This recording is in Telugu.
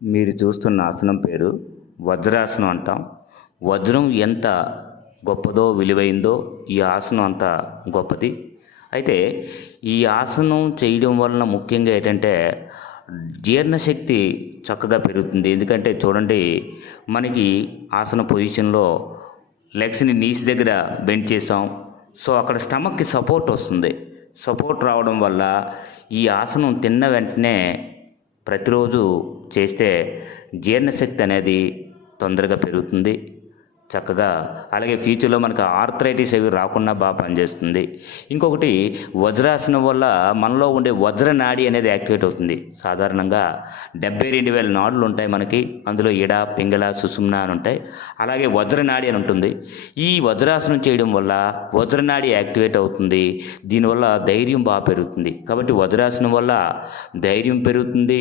మీరు చూస్తున్న ఆసనం పేరు వజ్రాసనం అంటాం. వజ్రం ఎంత గొప్పదో, విలువైందో ఈ ఆసనం అంత గొప్పది. అయితే ఈ ఆసనం చేయడం వలన ముఖ్యంగా ఏంటంటే జీర్ణశక్తి చక్కగా పెరుగుతుంది. ఎందుకంటే చూడండి, మనకి ఆసన పొజిషన్‌లో లెగ్స్‌ని నీస్ దగ్గర బెండ్ చేసాం. సో, అక్కడ స్టమక్‌కి సపోర్ట్ వస్తుంది. సపోర్ట్ రావడం వల్ల ఈ ఆసనం తిన్న వెంటనే ప్రతిరోజు చేస్తే జీర్ణశక్తి అనేది తొందరగా పెరుగుతుంది. చక్కగా అలాగే ఫ్యూచర్‌లో మనకు ఆర్థరైటిస్ అవి రాకుండా బాగా పనిచేస్తుంది. ఇంకొకటి, వజ్రాసనం వల్ల మనలో ఉండే వజ్ర నాడి అనేది యాక్టివేట్ అవుతుంది. సాధారణంగా 72,000 నాడులు ఉంటాయి మనకి. అందులో ఇడ, పింగళ, సుషుమ్న అని ఉంటాయి. అలాగే వజ్ర నాడి అని ఉంటుంది. ఈ వజ్రాసనం చేయడం వల్ల వజ్ర నాడి యాక్టివేట్ అవుతుంది. దీనివల్ల ధైర్యం బాగా పెరుగుతుంది. కాబట్టి వజ్రాసనం వల్ల ధైర్యం పెరుగుతుంది.